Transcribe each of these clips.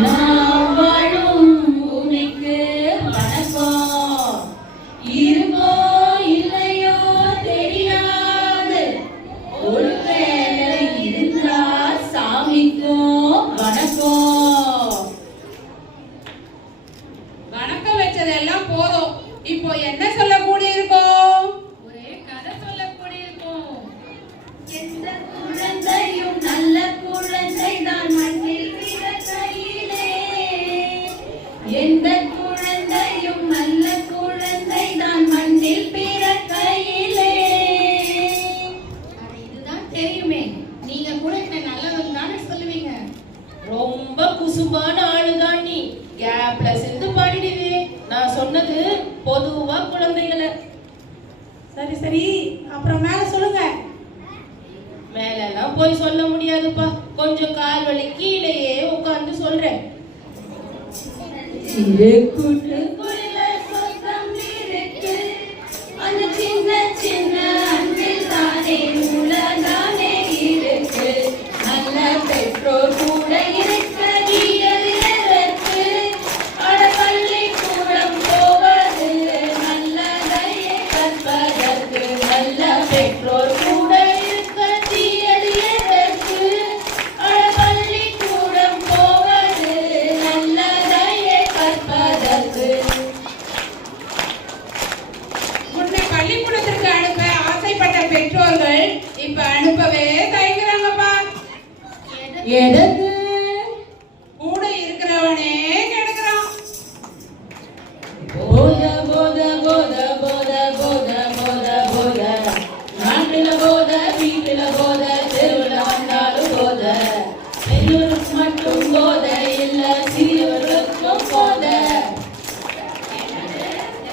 நாம் வாழும் பூமிக்கு வணக்கம். இருக்கோ இல்லையோ தெரியாது, ஒரு வேளை இருந்தா சாமிக்கும் வணக்கம். வணக்கம் வச்சதெல்லாம் போதும். இப்போ என்ன சொல்ல கூடியிருக்கோம்? ஒரே கதை சொல்ல கூடியிருக்கோம். எந்த குழந்தையும் நல்ல குழந்தைதான் மண்ணில் பிறக்கையிலே. எந்த குழந்தையும் நல்ல குழந்தைதான் மண்ணில் பிறக்கையிலே. இதுதான் தெரியுமே, நீங்க கூட என்ன நல்லவன் தானே சொல்லுவீங்க. ரொம்ப குசும்பான ஆளுதான் நீ. கேப்ல சேர்ந்து பாடிடுவே. நான் சொன்னது பொதுவா குழந்தைகளை. சரி சரி, அப்புறம் மேல சொல்லுங்க. மேலெல்லாம் போய் சொல்ல முடியாதுப்பா. கொஞ்சம் கால் வலி கீழேயே உட்கார்ந்து சொல்றேன். சிறு கூட்டுக்குள்ள சொந்தம் இருக்கு, அந்த சின்ன சின்ன அன்பில் தானே உலகானே இருக்கு. நல்ல பெற்றோர் கூட இருக்க இயல் எதற்கு? அட பள்ளிக்கூடம் போவது நல்லதையே கற்பதற்கு. நல்ல பெற்றோர் கூட இருக்க இயல் எதற்கு? அட பள்ளிக்கூடம் போவது நல்லதையே கற்பதற்கு. முன்ன பள்ளிக்கூடத்திற்கு அனுப்ப ஆசைப்பட்ட பெற்றோர்கள் இப்ப அனுப்பவே தயங்குறாங்கப்பா. எதற்கு? கூட இருக்கிறவனே கெடுக்கிறான். போத போத போத போத போத போத போத, நாட்டுல போத, வீட்டுல போத, தெருவுல வந்தாலும் போத. பெரியவருக்கு மட்டும் போத இல்ல, சிறியவர்களுக்கும் போத.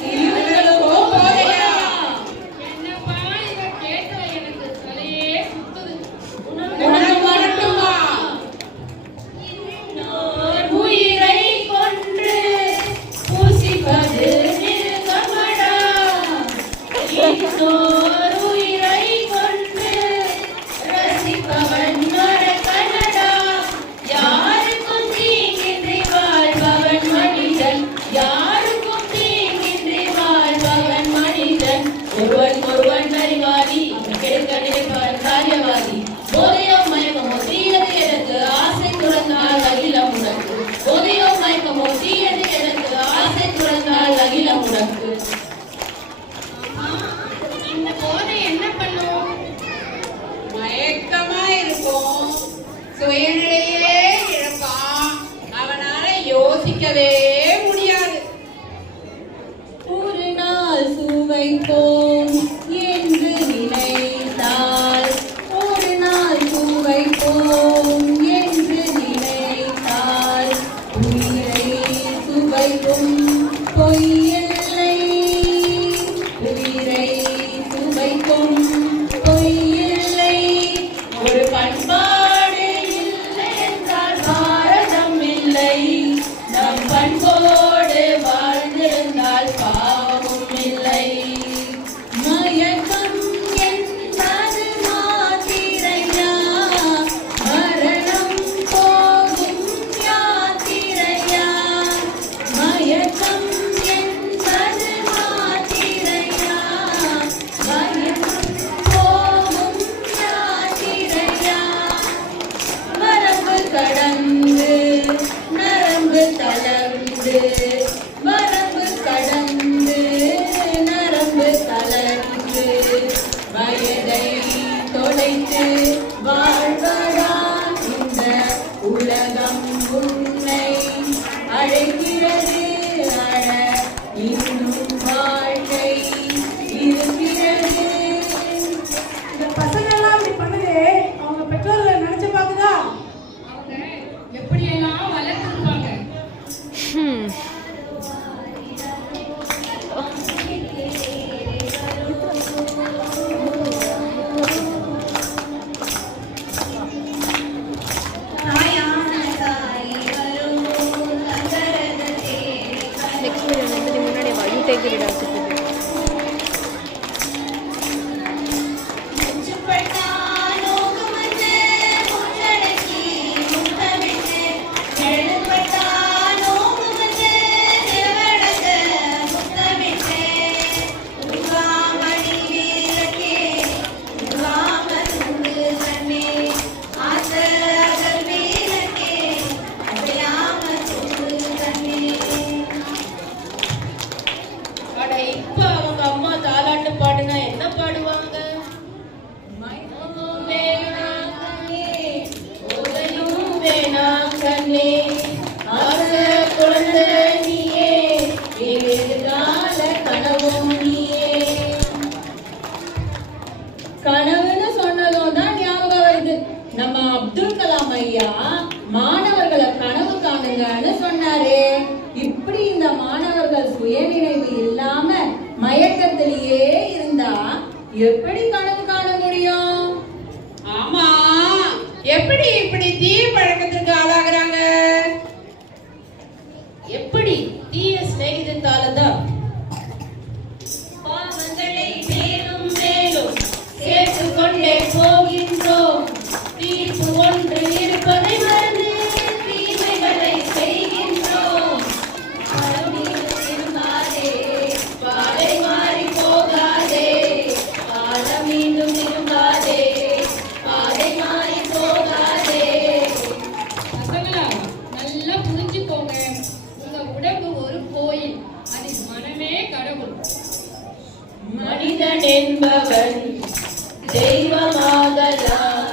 சிறுவர்களுக்கும் போதையா? என்னப்பா இத கேட்டா எனக்கு தலையே சுத்துது. உனக்கு மட்டுமா? இன்னோர் உயிரை கொன்று பூசிப்பது மிருகமடா. இன்னோர் உயிரை கொன்று ரசிப்பவன் நரகனடா. யாருக்கும் தீங்கின்றி வாழ்பவன் மனிதன், யாருக்கும் தீங்கின்றி வாழ்பவன் மனிதன். ஒருவன் ஒருவன் அறிவாளி, கெடுக்க நினைப்பவன் காரியவாதி. போதையோ மயக்கமோ தீயது எனக்கு, ஆசை துறந்தால் அகிலம் உனக்கு. போதையோ மயக்கமோ தீயது எனக்கு, ஆசை துறந்தால் அகிலம் உனக்கு. இந்த போதை என்ன பண்ணும்? மயக்கமா இருக்கும், சுயநிலையே இழப்பான், அவனால யோசிக்கவே முடியாது. ஒரு நாள் சுவைப்போம் என்று நினைத்தால், ஒரு நாள் சுவைப்போம் என்று நினைத்தால், உயிரை சுவைக்கும் பொய்யில்லை. உயிரை சுவைக்கும் பொய்யில்லை. ஒரு பண்பாடு இல்லை என்றால் பாரதம் இல்லை. நம் பண்போடு வாழ்ந்திருந்தால் பாவமும் இல்லை. மயக்கம் என்பது மாத்திரையா, மரணம் போகும் யாத்திரையா. மயக்கம் என்பது மாத்திரையா, மரணம் போகும் யாத்திரையா. வரம்பு கடந்து நரம்பு தளர்ந்து, வரம்பு கடந்து நரம்பு தளர்ந்து, வயதை தொலைத்து வாழ்வதா இந்த உலகம் உன்னை அழைக்கிறது. அழ இன்னும் வாழ்க்கை இருக்கிறது. இந்த பசங்க எல்லாம் இப்படி பண்ணுது, அவங்க பெற்றோர்களை நினைச்சு பாக்குதா? அவங்க எப்படியெல்லாம் வளர்த்துருப்பாங்க. தாயான தாய் வரும் நகரத தேடி எல்லாம் கண்ணே ஆசை குழந்தை நீயே எதிர்கால கனவும் நீயே. கனவுன்னு சொன்னதும் தான் ஞாபகம் வருது. நம்ம அப்துல் கலாம் ஐயா மாணவர்களை கனவு காணுங்கன்னு சொன்னாரு. இப்படி இந்த மாணவர்கள் சுயநினைவு இல்லாம மயக்கத்திலேயே இருந்தா எப்படி கனவு காண முடியும்? ஆமா, எப்படி இப்படி தீய பழக்கத்திற்கு ஆளாகிறாங்க? எப்படி? தீய சிநேகிதத்தாலதான். பாவங்களை மேலும் மேலும் சேர்த்து கொண்டே போகின்றோம். தீர்ப்பு ஒன்று இருப்பதை மறந்து தீமைகளை செய்கின்றோம். திரும்பாதே, பாதை மாறி போகாதே. காலம் மீண்டும் திரும்பாதே, பாதை மாறி போகாதே. பசங்களா, நல்லா புரிஞ்சுக்கோங்க. உங்க உடம்பு ஒரு கோயில், அதில் மனமே கடவுள். மனிதன் என்பவன் தெய்வமாகலாம்.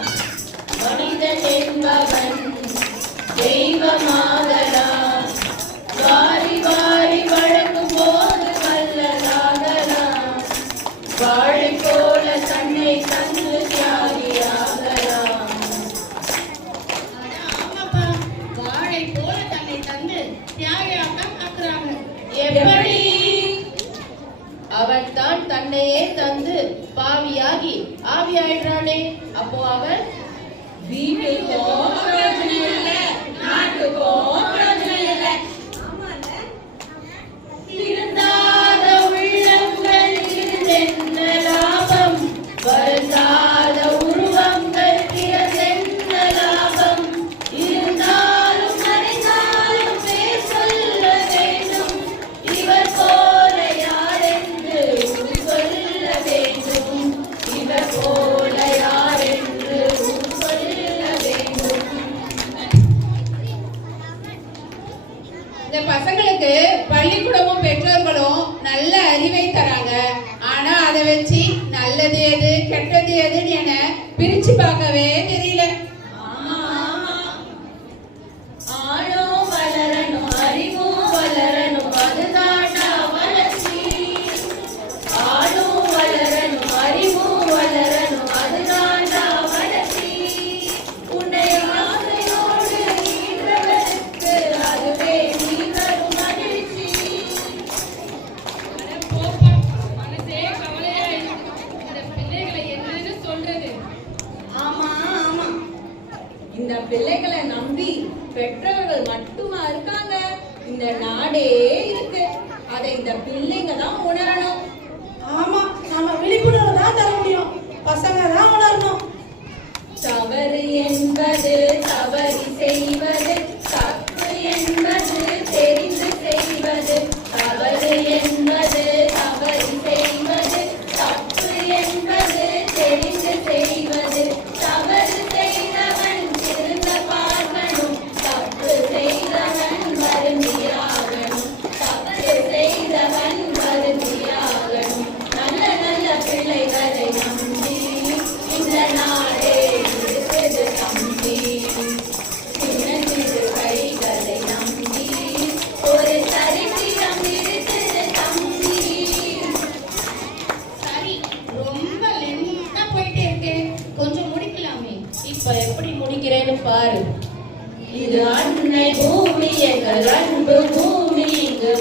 மனிதன் என்பவன் தெய்வமாகலாம். வாரி வாரி வழங்கும் போது வல்லலாகலாம். வாழை போல தன்னை தந்து தியாகியாகலாம். ஆமாப்பா, வாழை போல தன்னை தந்து தியாகியாக ஆக்குறாங்க. எப்படி? அவன் தான் தன்னையே தந்து பாவியாகி ஆவியாயிடுறானே. அப்போ அவன் வீட்டுக்கும் பிரயோஜனம் இல்லை, நாட்டுக்கும் பிரயோஜனம் இல்லை. திருந்தாத உள்ளங்கள் இருந்தென்ன லாபம்? வருந்தாத உருவங்கள் பிறந்தென்ன லாபம்? இருந்தாலும் மறைந்தாலும் பேர் சொல்ல வேண்டும். இவர் போல யாரென்று ஊர் சொல்ல வேண்டும். இவர் போல யாரென்று ஊர் சொல்ல வேண்டும். இந்த பசங்களுக்கு பள்ளிக்கூடமும் பெற்றோர்களும் நல்ல அறிவை தராங்க. ஆனா அதை வச்சு நல்லது எது கெட்டது எதுன்னு என பிரிச்சு பார்க்கவே தெரியல. ஆளும் வளரணும், அறிவும் வளரணும், அதுதான்டா வளர்ச்சி. ஆளும் வளரணும், அறிவும் வளரணும், அதுதான்டா வளர்ச்சி. உன்னை ஆசையோடு ஈன்றவருக்கு அதுவே நீ தரும் மகிழ்ச்சி. அட போப்பா, மனசே கவலையா இருக்கு. இந்த பிள்ளைகளை என்னன்னு சொல்றது? ஆமா ஆமா, இந்த பிள்ளைகளை நம்பி பெற்றவர்கள் மட்டுமா இருக்காங்க? இந்த நாடே இருக்கு. அதை இந்த பிள்ளைங்க தான் உணரணும். ஆமா, நாம விழிப்புணர்வு தான் தர முடியும். பசங்க தான் உணரணும். தவறு என்பது தவறி செய்வது, தப்பு என்பது தெரிந்து செய்வது. தவறு என்பது தவறி செய்வது, தப்பு என்பது தெரிந்து செய்வது. தவறு செய்தவன் திருந்த பார்க்கணும், தப்பு செய்தவன் வருந்தியாகணும். தப்பு செய்தவன் வருந்தியாகணும். நல்ல நல்ல பிள்ளைகளை நம்பி இந்த நாடே இருக்குது தம்பி. சின்ன சிறு கைகளை நம்பி ஒரு சரித்திரம் இருக்குது தம்பி. சரி, ரொம்ப லென்த்தா போயிட்டே இருக்கு. கொஞ்சம் முடிக்கலாமே. இப்ப எப்படி முடிக்கிறேன்னு பாரு. இது அன்னை பூமி, எங்கள் அன்பு பூமி. இங்கு